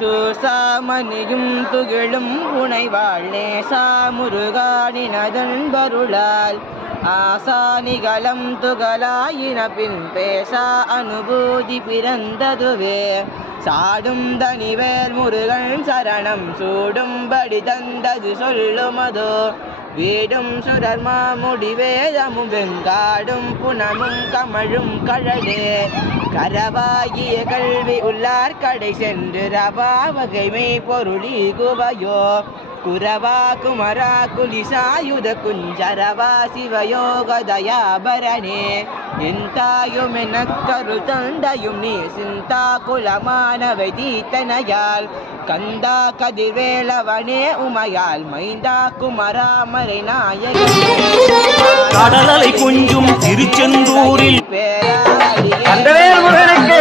தூசாமணியும் துகிலும் புனைவாள் நேசா முருகானினதன் பருளால் ஆசானிகளம் துகளாயின பின் பேசா அனுபூதி பிறந்ததுவே சாடும் தனிவேல் முருகன் சரணம் சூடும்படி தந்தது சொல்லுமதோ வீடும் சுடர்மா முடிவேதமும் வெங்காடும் புனமும் கமழும் கழலே கரவாகிய கல்வி உள்ளார் கடை சென்று ரவா வகைமை பொருளி குவையோ குரவா குமரா குலிசாயுத குஞ்சரவா சிவயோக தயாபரணே எந்தாயும் எனக்கரு தந்தையும் நீ சிந்தா குலமானவை தீத்தனையால் கந்தா கதிர்வேலவனே உமையால் மைந்தா குமராமரை நாயகனே கடலலை கொஞ்சும் திருச்செந்தூரில் பேராடியே கந்தவேல் முருகனுக்கு